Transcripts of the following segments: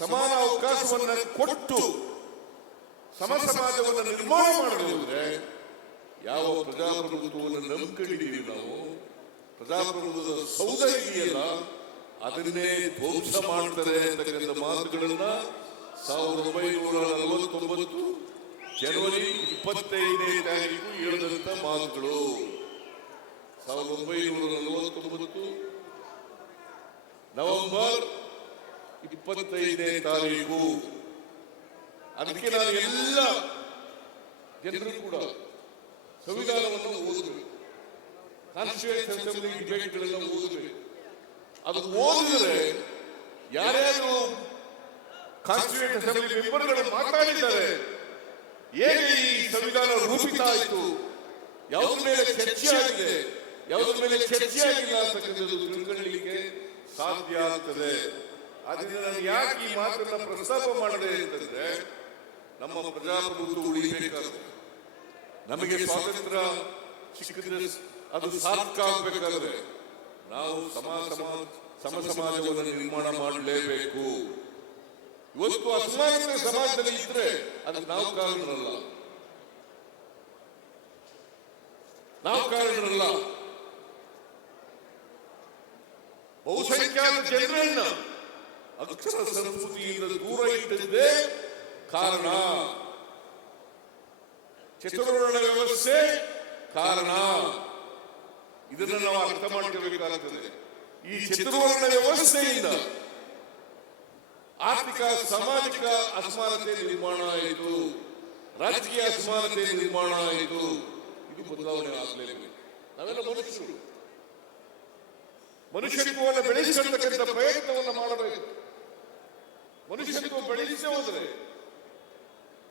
ಸಮಾನ ಅವಕಾಶವನ್ನು ಕೊಟ್ಟು ಸಮ ಸಮಾಜವನ್ನು ನಿರ್ಮಾಣ ಮಾಡದಿದ್ರೆ ಯಾವ ಪ್ರಜಾಪ್ರಭುತ್ವವನ್ನು ನಂಬಿಕೊಂಡಿದ್ದೀವಿ ನಾವು, ಪ್ರಜಾಪ್ರಭುತ್ವದ ಸೌಧ ಇದೆಯಲ್ಲ ಅದನ್ನೇ ಧ್ವಂಸ ಮಾಡ್ತಾರೆ ಅಂತಕ್ಕಂಥ ಮಾತುಗಳನ್ನ 1949 ಜನವರಿ 25ನೇ ತಾರೀಕು ಹೇಳಿದಂತ ಮಾತುಗಳು. 1949 ನವೆಂಬರ್ 25ನೇ ತಾರೀಕು. ಅದಕ್ಕೆ ನಾನು ಎಲ್ಲ ಜನರು ಕೂಡ ಸಂವಿಧಾನವನ್ನು ಓದಬೇಕು, ಕಾನ್ಸ್ಟಿಟ್ಯೂಯೆಂಟ್ ಅಸೆಂಬ್ಲಿ ಡಿಬೇಟ್ಗಳೆಲ್ಲ ಓದಬೇಕು. ಅದು ಓದಿದ್ರೆ ಯಾರ್ಯಾರು ಕಾನ್ಸ್ಟಿಟ್ಯೂಯೆಂಟ್ ಅಸೆಂಬ್ಲಿ ಮೆಂಬರ್ಗಳು ಮಾತಾಡಿದ್ದಾರೆ, ಹೇಗೆ ಈ ಸಂವಿಧಾನ ರೂಪಿತ ಆಯಿತು, ಯಾವುದ್ರ ಮೇಲೆ ಚರ್ಚೆ ಆಗಿದೆ, ಯಾವುದ್ರ ಮೇಲೆ ಚರ್ಚೆ ಆಗಿಲ್ಲ ಅಂತಕ್ಕಂಥದ್ದು ತಿಳ್ಕೊಳ್ಳಲಿಕ್ಕೆ ಸಾಧ್ಯ ಆಗ್ತದೆ. ಅದರಿಂದ ನಾನು ಯಾಕೆ ಈ ಮಾತನ್ನ ಪ್ರಸ್ತಾಪ ಮಾಡಿದೆ ಅಂತಂದ್ರೆ, ನಮ್ಮ ಪ್ರಜಾಪ್ರಭುತ್ವ ಉಳಿಬೇಕಾದ್ರೆ, ನಮಗೆ ಸ್ವಾತಂತ್ರ್ಯ ಸಿಕ್ಕಿದ್ರೆ ಅದು ಸಾರ್ಥಕ ಆಗಬೇಕಾದ್ರೆ ನಾವು ಸಮ ಸಮಾಜವನ್ನು ನಿರ್ಮಾಣ ಮಾಡಲೇಬೇಕು. ಇವತ್ತು ಅಸಮಾನತೆ ಸಮಾಜದಲ್ಲಿ ಇದ್ರೆ ಅದಕ್ಕೆ ನಾವು ಕಾರಣರಲ್ಲ, ಬಹುಸಂಖ್ಯಾತ ಜನರನ್ನ ಅಕ್ಷರ ಸಂಸ್ಕೃತಿಯಿಂದ ದೂರ ಇಟ್ಟಿದ್ದೇ ಕಾರಣ. ಚತುರ್ವರ್ಣ ವ್ಯವಸ್ಥೆ ಕಾರಣ. ಇದನ್ನು ನಾವು ಅರ್ಥ ಮಾಡ್ಕೋಬೇಕಾಗುತ್ತದೆ. ಈ ಚತುರ್ವರ್ಣ ವ್ಯವಸ್ಥೆಯಿಂದ ಆರ್ಥಿಕ ಸಾಮಾಜಿಕ ಅಸಮಾನತೆ ನಿರ್ಮಾಣ ಆಯಿತು, ರಾಜಕೀಯ ಅಸಮಾನತೆ ನಿರ್ಮಾಣ ಆಯಿತು. ಇದು ಬದಲಾವಣೆ ಆಗಲೇಬೇಕು. ನಾವೆಲ್ಲ ಮನುಷ್ಯರು, ಮನುಷ್ಯತ್ವವನ್ನು ಬೆಳೆಸಿಕೊಳ್ಳತಕ್ಕಂಥ ಪ್ರಯತ್ನವನ್ನು ಮಾಡಬೇಕು. ಮನುಷ್ಯತ್ವ ಬೆಳೆಸೇ ಹೋದ್ರೆ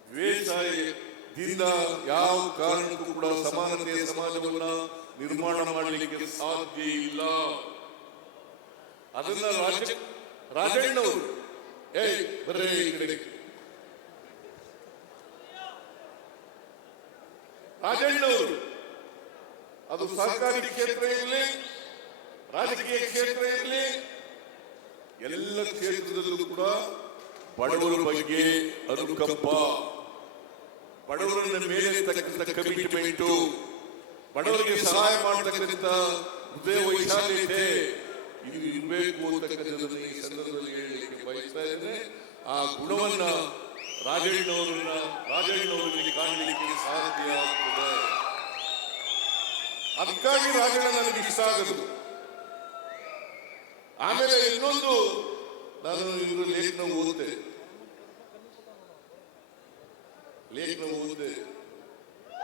ದ್ವೇಷದಿಂದ ಯಾವ ಕಾರಣಕ್ಕೂ ಕೂಡ ಸಮಾನತೆಯ ಸಮಾಜವನ್ನ ನಿರ್ಮಾಣ ಮಾಡಲಿಕ್ಕೆ ಸಾಧ್ಯ ಇಲ್ಲ. ಅದನ್ನ ರಾಜಣ್ಣವರು ಬರ್ರೇ ಈ ಕಡೆ, ರಾಜಣ್ಣವರು ಅದು ಸರ್ಕಾರಿ ಕ್ಷೇತ್ರ ಇರಲಿ, ರಾಜಕೀಯ ಕ್ಷೇತ್ರ ಇರಲಿ, ಎಲ್ಲ ಕ್ಷೇತ್ರದಲ್ಲೂ ಕೂಡ ಬಡವರ ಬಗ್ಗೆ ಅನುಕಂಪ, ಬಡವರನ್ನ ಮೇಲೆ ತಕ್ಕಂಥ ಕಮಿಟ್ಮೆಂಟು, ಬಡವರಿಗೆ ಸಹಾಯ ಮಾಡತಕ್ಕಂಥ ಹೃದಯ ವೈಶಾಲ್ಯತೆ ಇದು ಇರಬೇಕು ಅಂತಕ್ಕಂಥದ್ದನ್ನು ಈ ಸಂದರ್ಭದಲ್ಲಿ ಹೇಳಲಿಕ್ಕೆ ಬಯಸ್ತಾ ಇದ್ದೇನೆ. ಆ ಗುಣವನ್ನ ರಾಜಣ್ಣವರಲ್ಲಿ ಕಾಣಲಿಕ್ಕೆ ಸಾಧ್ಯ ಆಗ್ತದೆ. ಅದಕ್ಕಾಗಿ ರಾಜಣ್ಣ ನನಗೆ ಇಷ್ಟ ಆಗದು. ಆಮೇಲೆ ಇನ್ನೊಂದು, ನಾನು ಇವರು ಲೇಖನ ಓದಿದೆ,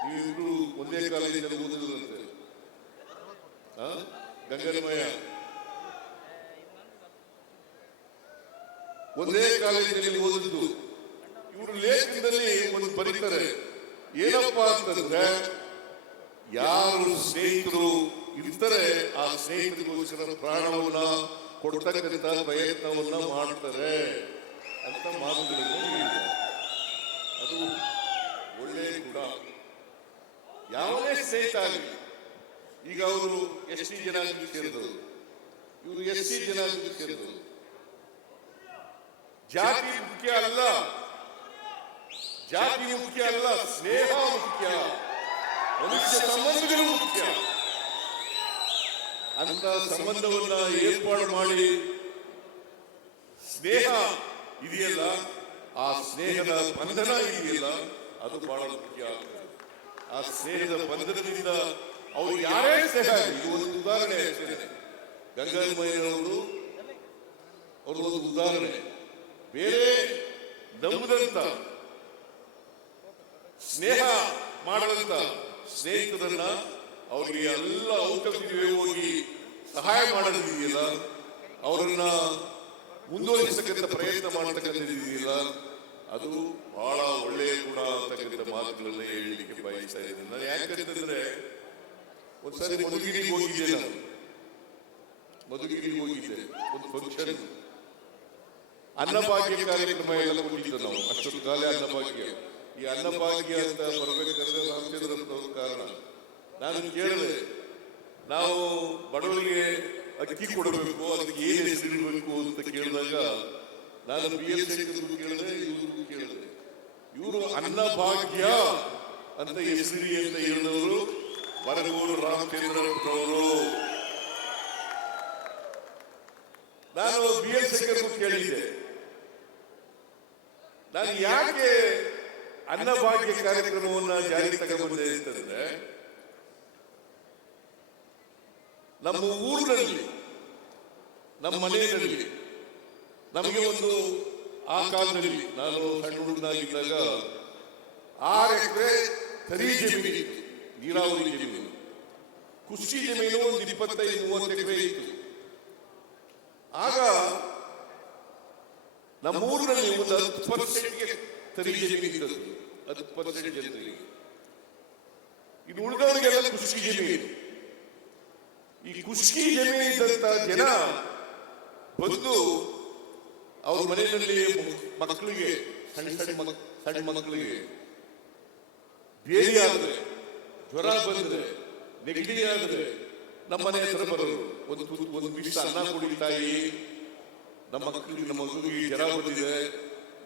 ನೀವಿಬ್ರು ಒಂದೇ ಕಾಲೇಜಿನಲ್ಲಿ ಓದಿದಂತೆ, ಗಂಗನಮಯ ಒಂದೇ ಕಾಲೇಜಿನಲ್ಲಿ ಓದಿದ್ದು. ಇವರು ಲೇಖನದಲ್ಲಿ ಒಂದು ಬರೀತಾರೆ, ಏನಪ್ಪಾ ಅಂತಂದ್ರೆ ಯಾರು ಸ್ನೇಹಿತರು ಇರ್ತಾರೆ ಆ ಸ್ನೇಹಿತರಿಗೋಸ್ಕರ ಪ್ರಾಣವನ್ನ ಕೊಡ್ತಕ್ಕಂಥ ಪ್ರಯತ್ನವನ್ನ ಮಾಡ್ತಾರೆ ಅಂತ ಮಾತುಗಳನ್ನು ಹೇಳಿದ್ದಾರೆ. ಅದು ಒಳ್ಳೆಯ ಗುಣ. ಯಾವನೇ ಸ್ನೇಹಿತ ಆಗಲಿ, ಈಗ ಅವರು ಎಸ್ ಟಿ ಜನಾಂಗಕ್ಕೆ ಸೇರಿದವರು, ಇವರು ಎಸ್ ಸಿ ಜನಾಂಗಕ್ಕೆ ಸೇರಿದವರು. ಜಾತಿ ಮುಖ್ಯ ಅಲ್ಲ, ಸ್ನೇಹ ಮುಖ್ಯ, ಮನುಷ್ಯ ಸಂಬಂಧಗಳು ಮುಖ್ಯ. ಅಂತ ಸಂಬಂಧವನ್ನ ಏರ್ಪಾಡು ಮಾಡಿ ಸ್ನೇಹ ಇದೆಯಲ್ಲ, ಆ ಸ್ನೇಹದ ಬಂಧನ ಇದೆಯಲ್ಲ, ಅದು ಬಹಳ ಮುಖ್ಯ ಆಗ್ತದೆ. ಆ ಸ್ನೇಹದ ಬಂಧನದಿಂದ ಅವರು ಯಾರೇ ಸ್ನೇಹ, ಇದು ಒಂದು ಉದಾಹರಣೆ ಅಷ್ಟೇ. ಗಂಗಾಧರಮಯ್ಯನವರು ಒಂದು ಉದಾಹರಣೆ. ಬೇರೆ ನಂಬದಂತ ಸ್ನೇಹ ಮಾಡದಂತ ಸ್ನೇಹಿತರನ್ನ ಅವರಿಗೆ ಎಲ್ಲ ಔಷಧಿಗೆ ಹೋಗಿ ಸಹಾಯ ಮಾಡೋದಿದೆಯಲ್ಲ, ಅವರನ್ನ ಮುಂದುವರಿಸತಕ್ಕಂಥ ಪ್ರಯತ್ನ ಮಾಡತಕ್ಕಂಥದ್ದಿದೆಯಲ್ಲ, ಅದು ಬಹಳ ಒಳ್ಳೆಯ ಗುಣ ಅಂತಕ್ಕಂಥ ಮಾತುಗಳನ್ನ ಹೇಳಲಿಕ್ಕೆ ಬಯಸ್ತಾ ಇದ್ದೇನೆ. ನಾನು ಯಾಕಂತಂದ್ರೆ ಒಂದ್ಸರಿ ಮಧುಗಿರಿಗೆ ಹೋಗಿದ್ದೆ, ಒಂದು ಫಂಕ್ಷನ್, ಅನ್ನಭಾಗ್ಯ ಕಾರ್ಯಕ್ರಮ ಎಲ್ಲ ಕೊಟ್ಟಿದ್ದು ನಾವು. ಅಷ್ಟೊಂದು ಕಾಲ ಅನ್ನಭಾಗ್ಯ, ಈ ಅನ್ನಭಾಗ್ಯ ಅಂತ ಬರ್ಬೇಕಾದ್ರೆ ರಾಮಚಂದ್ರಪ್ಪನವ್ರ ಕಾರಣ. ನಾನು ಕೇಳಿದೆ, ನಾವು ಬಡವರಿಗೆ ಅಕ್ಕಿ ಕೊಡಬೇಕು, ಅದಕ್ಕೆ ಏನು ಹೆಸರಿಡಬೇಕು ಅಂತ ಕೇಳಿದಾಗ ನಾನು BL ಶೇಖರ್ಗೂ ಕೇಳಿದೆ, ಇವ್ರಿಗೂ ಕೇಳಿದೆ. ಇವರು ಅನ್ನಭಾಗ್ಯ ಅಂತ ಹೆಸರಿ ಅಂತ ಹೇಳಿದವರು ಬರಗೂರು ರಾಮಚಂದ್ರಪ್ಪನವರು. ನಾನು BL ಶೇಖರ್ಗೂ ಕೇಳಿದ್ದೆ, ನಾನು ಯಾಕೆ ಅನ್ನಭಾಗ್ಯ ಕಾರ್ಯಕ್ರಮವನ್ನ ಜಾರಿಗೆ ತಗೊಂಡ್ಬಂದೆ ಅಂತಂದ್ರೆ, ನಮ್ಮ ಊರಿನಲ್ಲಿ ನಮ್ಮ ಮನೆಯಲ್ಲಿ ನಮಗೆ ಒಂದು ಆ ಕಾಲದಲ್ಲಿ ನಾನು ಸಣ್ಣ ಹುಡುಗನಾಗಿದ್ದಾಗ 6 ಎಕರೆ ತರಿ ಜಮೀನಿತ್ತು, ನೀರಾವರಿ ಜಮೀನು. ಕೃಷಿ ಜಮೀನು ಒಂದು 25-30 ಎಕರೆ ಇತ್ತು. ಆಗ ನಮ್ಮ ಊರಿನಲ್ಲಿ ಒಂದು 10% ತರಿ ಜಮೀನು ಇದ್ದದ್ದು, 10% ಜನರಿಗೆ. ಇನ್ನು ಉಳಿದವರಿಗೆಲ್ಲ ಕೃಷಿ ಜಮೀನು. ಈ ಕೃಷಿ ಜಮೀನು ಇದ್ದಂತ ಜನ ಬಂದು ಅವ್ರ ಮನೆಯಲ್ಲಿ ಮಕ್ಕಳಿಗೆ ಸಣ್ಣ ಮಕ್ಕಳಿಗೆ ಬೇರೆ ಆದ್ರೆ, ಜ್ವರ ಬಂದ್ರೆ, ನೆಗಡಿ ಆದ್ರೆ ನಮ್ಮ ಮನೆ ಹತ್ರ ಬರೋರು. ಒಂದು ಬಿಸಿ ಅನ್ನ ಕೊಡಿ ತಾಯಿ, ನಮ್ಮ ಮಗುವಿಗೆ ಜ್ವರ ಬಂದಿದೆ,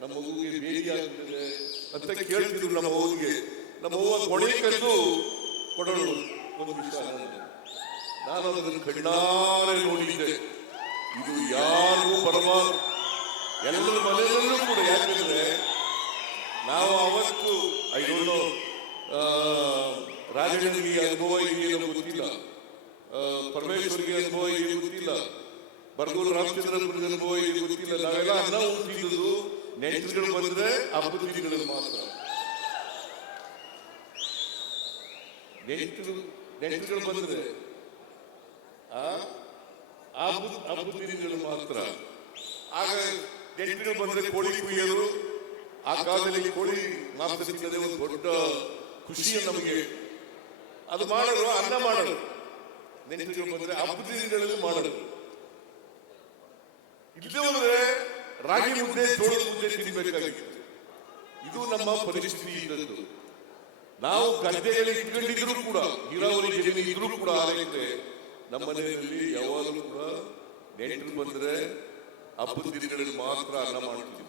ನಮ್ಮ ಮಗುವಿಗೆ ಬೇರೆ ಆಗ್ತಿದೆ ಅಂತ ಕೇಳ್ತಿದ್ರು. ನಮ್ಮ ಮಗುವಿಗೆ ನಮ್ಮ ಅವ್ವ ಕೊಡೆ ಕರೆದು ಕೊಡೋಳು ಒಂದು ಬಿಸಿ ಅನ್ನ. ನಾನು ಅದನ್ನು ಕಣ್ಣಾರೆ ನೋಡಿದ್ದೆ. ಇದು ಯಾರು ಪರಮಾತ್ಮ ಎಲ್ಲರ ಮನೆಯಲ್ಲೂ ಕೂಡ. ಯಾಕಂದ್ರೆ ನಾವು ಅವತ್ತು ಐಡೋನು ರಾಜನಿಗೆ ಅನುಭವ ಇದೆಯೇನೋ ಗೊತ್ತಿಲ್ಲ, ಪರಮೇಶ್ವರಿಗೆ ಅನುಭವ ಇದೆ ಗೊತ್ತಿಲ್ಲ, ಬರಗೂರು ರಾಮಚಂದ್ರಪ್ಪನ ಅನುಭವ ಇದೆ ಗೊತ್ತಿಲ್ಲ. ನಾವೆಲ್ಲ ಅನ್ನ ಉಂಟಿದ್ದು ನೆಂಟರುಗಳು ಬಂದ್ರೆ ಹಬ್ಬದ ದಿನಗಳಲ್ಲಿ ಮಾತ್ರ. ನೆಂಟರುಗಳು ಬಂದ್ರೆ ಹಬ್ಬದ ದಿನಗಳು ಮಾತ್ರ. ಆಗ ನೆಂಟರುಗಳು ಬಂದ್ರೆ ಕೋಳಿ ಕುಯ್ಯೋರು. ಆ ಕಾಲದಲ್ಲಿ ಕೋಳಿ ಮಾಂಸ ಸಿಕ್ಕದೆ ಒಂದು ದೊಡ್ಡ ಖುಷಿಯ ನಮಗೆ. ಅದು ಮಾಡೋರು, ಅನ್ನ ಮಾಡೋರು. ನೆಂಟರುಗಳು ಬಂದ್ರೆ ಹಬ್ಬದ ದಿನಗಳಲ್ಲಿ ಮಾಡೋರು. ಇಲ್ಲದೆ ಹೋದ್ರೆ ರಾಗಿ ಮುದ್ದೆ, ಜೋಳದ ಮುದ್ದೆ ತಿನ್ಬೇಕಾಗಿತ್ತು. ಇದು ನಮ್ಮ ಪರಿಸ್ಥಿತಿ ಇದ್ದದ್ದು. ನಾವು ಗದ್ದೆಯಲ್ಲಿ ಇಟ್ಕೊಂಡಿದ್ರು ಕೂಡ, ನೀರಾವರಿ ಜಮೀನು ಇದ್ರೂ ಕೂಡ ಆರೈಕೆ ನಮ್ಮ ಮನೆಯಲ್ಲಿ ಯಾವಾಗಲೂ ಕೂಡ ನೆಂಟರು ಬಂದ್ರೆ ಹಬ್ಬದ ದಿನಗಳಲ್ಲಿ ಮಾತ್ರ ಅನ್ನ ಮಾಡ್ತಿದ್ವಿ.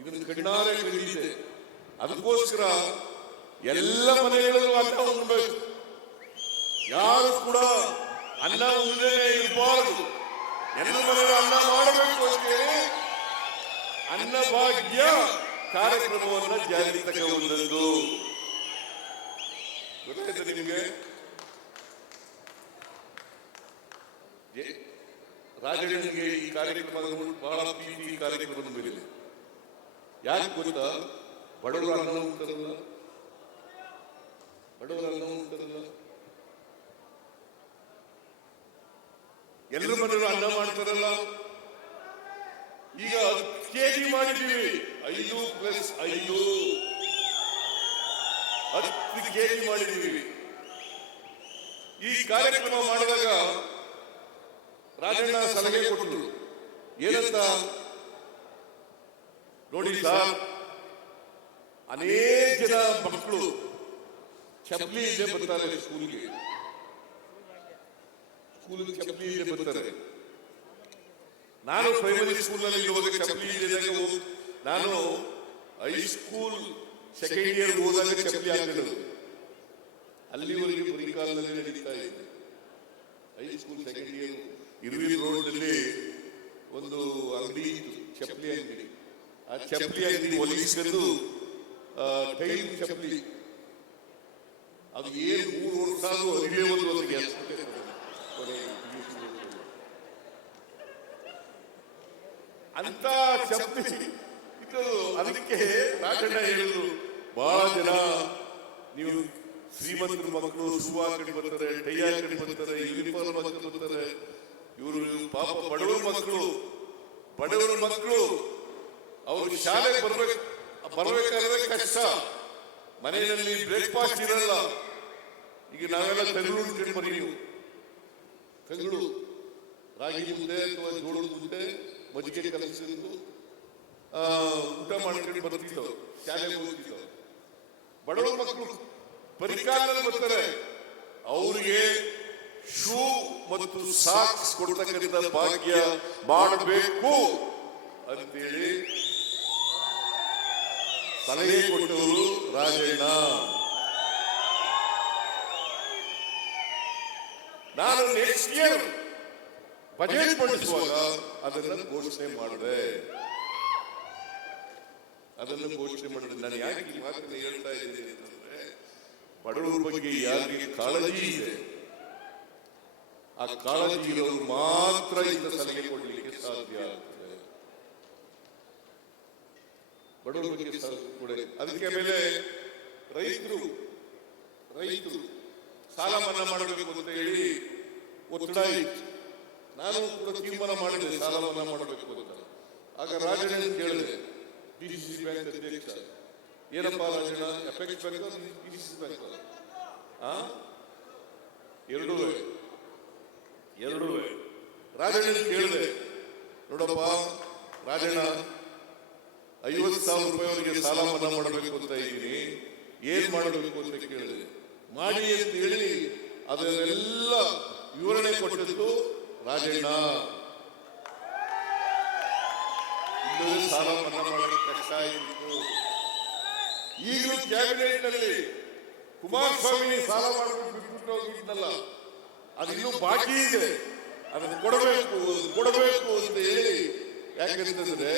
ಇದನ್ನು ಕಣ್ಣಾರೆ ಕಂಡಿದ್ದೆ. ಅದಕ್ಕೋಸ್ಕರ ಎಲ್ಲ ಮನೆಗಳಲ್ಲೂ ಅನ್ನ ಉಣ್ಬೇಕು. ಯಾರು ಕೂಡ ಅನ್ನ ಉಣ್ಣದೇ ಇರಬಾರದು. ಎಲ್ಲ ಮನೆಗಳು ಅನ್ನ ಮಾಡಬೇಕು ಅಂತೇಳಿ ಅನ್ನಭಾಗ್ಯ ಕಾರ್ಯಕ್ರಮವನ್ನು ಜಾರಿಗೆ ತಗೊಂಡದ್ದು. ಗೊತ್ತಾಯ್ತು ನಿಮಗೆ? ರಾಜನಿಗೆ ಈ ಕಾರ್ಯಕ್ರಮ ಬಹಳ ಪ್ರೀತಿ. ಈ ಕಾರ್ಯಕ್ರಮದ ಮೇಲೆ ಯಾಕೆ ಗೊತ್ತಾ? ಬಡವರು ಅನ್ನ ಉಂಟಲ್ಲ, ಎಲ್ಲರ ಮನೆಯವರು ಅನ್ನ ಮಾಡ್ತಾರಲ್ಲ. ಈಗ 10 kg ಮಾಡಿದ್ದೀವಿ, 5+5 10 kg ಮಾಡಿದ್ದೀವಿ. ಈ ಕಾರ್ಯಕ್ರಮ ಮಾಡಿದಾಗ ರಾಜಣ್ಣ ಸಲಹೆ ಕೊಟ್ಟರು. ಏನಂತ ನೋಡಿ ಸರ್, ಅನೇಕ ಜನ ಮಕ್ಕಳು ಚಪ್ಪಲಿ ಇದೆ ಬರ್ತಾರೆ ಸ್ಕೂಲ್ಗೆ ಚಪ್ಪಲಿ ಇದೆ ಬರ್ತಾರೆ. ನಾನು ಪ್ರೈಮರಿ ಸ್ಕೂಲ್ ನಲ್ಲಿ ಇರುವಾಗ ಚಪ್ಪಲಿ ಇದ್ದಾಗ, ನಾನು ಹೈಸ್ಕೂಲ್ ಸೆಕೆಂಡ್ ಇಯರ್ ಹೋದಾಗ ಚಪ್ಪಲಿ ಹಾಕಿರೋದು. ಅಲ್ಲಿವರೆಗೆ ಬರೀ ಕಾಲದಲ್ಲಿ ನಡೀತಾ ಇದೆ. ಹೈಸ್ಕೂಲ್ ಸೆಕೆಂಡ್ ಇಯರ್ ಇರುವಿನ ರೋಡ್ ನಲ್ಲಿ ಒಂದು ಅಂಗಡಿ ಇತ್ತು, ಚಪ್ಪಲಿ ಅಂಗಡಿ. ಆ ಚಪ್ಪಲಿ ಅಂಗಡಿ ಒಲಿಸ್ಕೊಂಡು ಟೈಲ್ ಚಪ್ಪಲಿ, ಅದು ಏನು 3 ವರ್ಷ ಅರಿವೇ ಒಂದು ಅಂತ ಚಪ್ಪಲಿ ಇದು. ಅದಕ್ಕೆ ರಾಜಣ್ಣ ಹೇಳಿದ್ರು, ಬಹಳ ಜನ ನೀವು ಶ್ರೀಮಂತರ ಮಕ್ಕಳು ಶೂ ಹಾಕೊಂಡು ಬರ್ತಾರೆ, ಟೈ ಹಾಕೊಂಡು ಬರ್ತಾರೆ, ಯೂನಿಫಾರ್ಮ್ ಹಾಕೊಂಡು ಬರ್ತಾರೆ. ಇವರು ಪಾಪ ಬಡವರ ಮಕ್ಕಳು ಅವರು ಶಾಲೆಗೆ ಬರ್ಬೇಕಾದ್ರೆ ಕಷ್ಟ. ಮನೆಯಲ್ಲಿ ಬ್ರೇಕ್ಫಾಸ್ಟ್ ಇರಲ್ಲ. ಈಗ ನಾವೆಲ್ಲ ತೆಂಗಳು ಬರೀ ತೆಂಗಳು ರಾಗಿ ಮುದ್ದೆ ಅಥವಾ ಜೋಳದ ಮುದ್ದೆ ಮಜ್ಜಿಗೆ ಕಲಸಿದ್ದು ಊಟ ಮಾಡ್ಕೊಂಡು ಬರ್ತಿದ್ದವು, ಶಾಲೆಗೆ ಹೋಗ್ತಿದ್ದವು. ಬಡವರ ಮಕ್ಕಳು ಪರಿಕಾರದಲ್ಲಿ ಬರ್ತಾರೆ, ಅವರಿಗೆ ಶೂ ಮತ್ತು ಸಾಕ್ಸ್ ಕೊಡ್ತಕ್ಕಂಥ ಭಾಗ್ಯ ಮಾಡಬೇಕು ಅಂತೇಳಿ ಸಲಹೆ ಕೊಟ್ಟವರು ರಾಜಣ್ಣ. ನಾನು ನೆಕ್ಸ್ಟ್ ಇಯರ್ ಬಜೆಟ್ ಮಂಡಿಸುವಾಗ ಅದನ್ನು ಘೋಷಣೆ ಮಾಡಿದೆ. ನಾನು ಯಾಕೆ ಈ ಮಾತನ್ನು ಹೇಳ್ತಾ ಇದ್ದೀನಿ ಅಂತಂದ್ರೆ, ಬಡವರ ಬಗ್ಗೆ ಯಾರಿಗೆ ಕಾಳಜಿ ಇದೆ, ಆ ಕಾಳಜಿ ಇರೋರು ಮಾತ್ರ ಇಂಥ ಸಲಹೆ ಕೊಡಲಿಕ್ಕೆ ಸಾಧ್ಯ ಆಗ್ತದೆ. ಬಡವರ ಬಗ್ಗೆ ಕೊಡಿ. ಅದಕ್ಕೆ ಮೇಲೆ ರೈತರು ಸಾಲ ಮನ್ನಾ ಮಾಡಬೇಕು ಅಂತ ಹೇಳಿ ಒತ್ತಡ ಇತ್ತು. ನಾನು ಕೂಡ ತೀರ್ಮಾನ ಮಾಡಿದೆ ಸಾಲ ಮನ್ನಾ ಮಾಡಬೇಕು ಅಂತ. ಆಗ ರಾಜಣ್ಣ ಕೇಳಿದೆ, DCC ಬ್ಯಾಂಕ್ ಅಧ್ಯಕ್ಷ, ಏನಪ್ಪಾ Rajanna, effect bank DCC bank ಎರಡೂ ರಾಜಣ್ಣ ಕೇಳಿದೆ, ನೋಡಪ್ಪ ರಾಜಣ್ಣ, 50,000 ರೂಪಾಯಿವರೆಗೆ ಸಾಲ ಮನ್ನಾ ಮಾಡಬೇಕು ಅಂತ ಇದ್ದೀನಿ, ಏನ್ ಮಾಡಬೇಕು ಅಂತ ಕೇಳಿದೆ. ಮಾಡಿ ಅಂತ ಹೇಳಿ ಅದನ್ನೆಲ್ಲ ವಿವರಣೆ ಕೊಟ್ಟದ್ದು ರಾಜಣ್ಣ. ಸಾಲ ಮನ್ನಾ ಮಾಡಲಿಕ್ಕೆ ಕಷ್ಟ ಆಗಿತ್ತು. ಈಗಲೂ ಕ್ಯಾಬಿನೆಟ್ ನಲ್ಲಿ ಕುಮಾರಸ್ವಾಮಿ ಸಾಲ ಮಾಡಬೇಕು ಬಿಟ್ಬಿಟ್ಟು ಹೋಗಿದ್ದಲ್ಲ, ಅದಿನ್ನೂ ಬಾಕಿ ಇದೆ, ಅದನ್ನು ಕೊಡಬೇಕು ಅಂತ ಹೇಳಿ. ಯಾಕಂತಂದ್ರೆ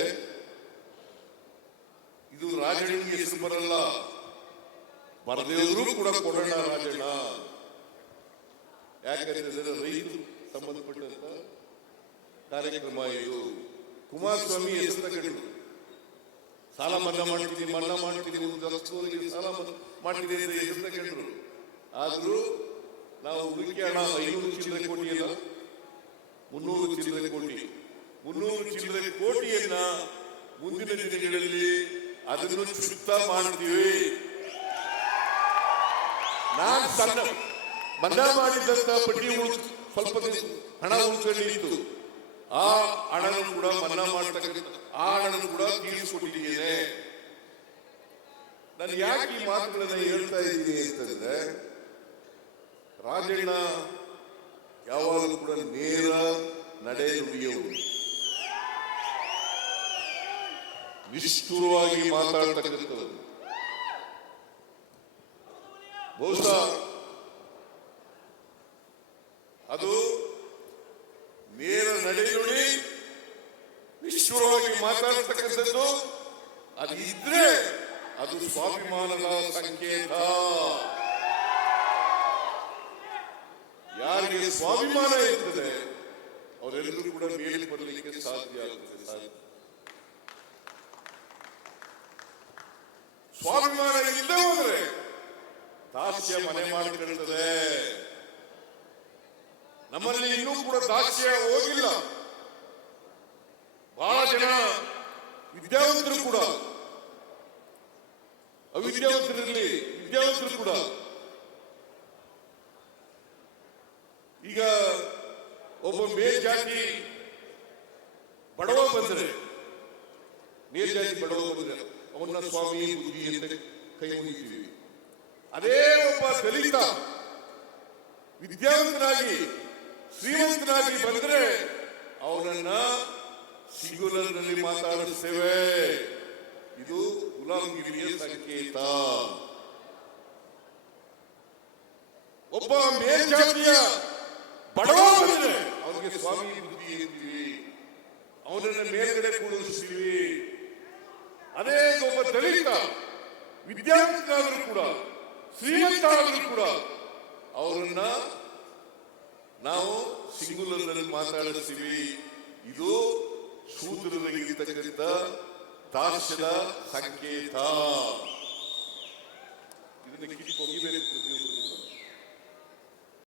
ಇದು ರಾಜಣ್ಣನಿಗೆ ಹೆಸರು ಬರಲ್ಲ, ಬರದೇವರು ಕೂಡ ಕೊಡೋಣ ರಾಜಣ್ಣ. ಯಾಕಂತಂದ್ರೆ ರೈತರು ಸಂಬಂಧಪಟ್ಟಂತ ಕಾರ್ಯಕ್ರಮ ಇದು. ಕುಮಾರಸ್ವಾಮಿ ಹೆಸರು ತಗೊಂಡು ಸಾಲ ಮನ್ನಾ ಮಾಡ್ತೀನಿ, ಒಂದು ಲಕ್ಷದವರೆಗೆ ಸಾಲ ಮಾಡ್ತೀನಿ ಅಂತ ಹೆಸರು ತಗೊಂಡ್ರು. ಆದ್ರೂ ನಾವು ಹುಡುಕಿ ಹಣ 500 ಚಿಲ್ಲರೆ ಕೋಟಿ ಅಲ್ಲ, 300 ಚಿಲ್ಲರೆ ಕೋಟಿ, 300 ಚಿಲ್ಲರೆ ಕೋಟಿಯನ್ನ ಮುಂದಿನ ದಿನಗಳಲ್ಲಿ ಅದನ್ನು ಚುಕ್ತ ಮಾಡ್ತೀವಿ. ನಾನು ಸಣ್ಣ ಮನ್ನಾ ಮಾಡಿದಂತ ಬಡ್ಡಿ ಸ್ವಲ್ಪ ಹಣ ಉಳ್ಕೊಂಡಿತ್ತು, ಆ ಹಣನು ಕೂಡ ಮನ್ನಾ ಮಾಡತಕ್ಕಂಥ ಆ ಹಣನು ಕೂಡ ತೀರಿಸಿಕೊಟ್ಟಿದ್ದೇನೆ. ನಾನು ಯಾಕೆ ಈ ಮಾತುಗಳನ್ನ ಹೇಳ್ತಾ ಇದ್ದೀನಿ ಅಂತಂದ್ರೆ, ರಾಜಣ್ಣ ಯಾವಾಗಲೂ ಕೂಡ ನೇರ ನಡೆ ನುಡಿಯವರು, ನಿಷ್ಠುರವಾಗಿ ಮಾತಾಡ್ತಕ್ಕಂಥದ್ದು. ಬಹುಶಃ ಅದು ನೇರ ನಡೆನುಡಿ ನಿಷ್ಠುರವಾಗಿ ಮಾತಾಡತಕ್ಕಂಥದ್ದು ಅದು ಇದ್ರೆ ಅದು ಸ್ವಾಭಿಮಾನದ ಸಂಕೇತ. ಯಾರಿಗೆ ಸ್ವಾಭಿಮಾನ ಇರ್ತದೆ ಅವರೆಲ್ಲರೂ ಕೂಡ ಮೇಲೆ ಬರಲಿಕ್ಕೆ ಸಾಧ್ಯ ಆಗ್ತದೆ. ಸ್ವಾಭಿಮಾನ ಇಲ್ಲದೆ ಹೋದ್ರೆ ದಾಸ್ಯ ಮನೆ ಮಾಡಿಕೊಳ್ಳುತ್ತದೆ. ನಮ್ಮಲ್ಲಿ ಇನ್ನೂ ಕೂಡ ದಾಸ್ಯ ಹೋಗಿಲ್ಲ. ಬಹಳ ಜನ ವಿದ್ಯಾವಂತರು ಕೂಡ, ಅವಿದ್ಯಾವಂತರಲ್ಲಿ ವಿದ್ಯಾವಂತರು ಕೂಡ ಈಗ ಒಬ್ಬ ಮೇಲ್ಜಾತಿ ಬಡವ ಬಂದರೆ, ಮೇಲ್ಜಾತಿ ಬಡವ ಬಂದರೆ ಅವನ್ನ ಸ್ವಾಮಿ ಬುದ್ಧಿ ಅಂತ ಕೈ ಮುಗಿತೀವಿ. ಅದೇ ಒಬ್ಬ ದಲಿತ ವಿದ್ಯಾವಂತನಾಗಿ ಶ್ರೀಮಂತನಾಗಿ ಬಂದ್ರೆ ಅವನನ್ನ ಸಿಂಗುಲರ್ನಲ್ಲಿ ಮಾತಾಡಿಸ್ತೇವೆ. ಇದು ಗುಲಾಮಗಿರಿಯ ಸಂಕೇತ. ಒಬ್ಬ ಮೇಲ್ಜಾತಿಯ ಬಡವ ಬಂದ್ರೆ ಅವನಿಗೆ ಸ್ವಾಮಿ ಬುದ್ಧಿ ಅಂತೀವಿ, ಅವನನ್ನ ಮೇಲ್ಗಡೆ ಕೂಡಿಸ್ತೀವಿ. ಅದೇ ಒಬ್ಬ ದಲಿತ ವಿದ್ಯಾವಂತನಾದರೂ ಕೂಡ ಶ್ರೀಮಂತ ಆದರೂ ಕೂಡ ಅವರನ್ನ ನಾವು ಸಿಂಗುಲರ್ನಲ್ಲಿ ಮಾತಾಡಿಸ್ತೀವಿ. ಇದು ಶೂದ್ರರಿಗಿರ್ತಕ್ಕಂಥ ದಾಸ್ಯದ ಸಂಕೇತ. ಇದನ್ನ ಕಿತ್ತು ಹೋಗಿಬೇಕು ಪ್ರತಿಯೊಬ್ಬರು.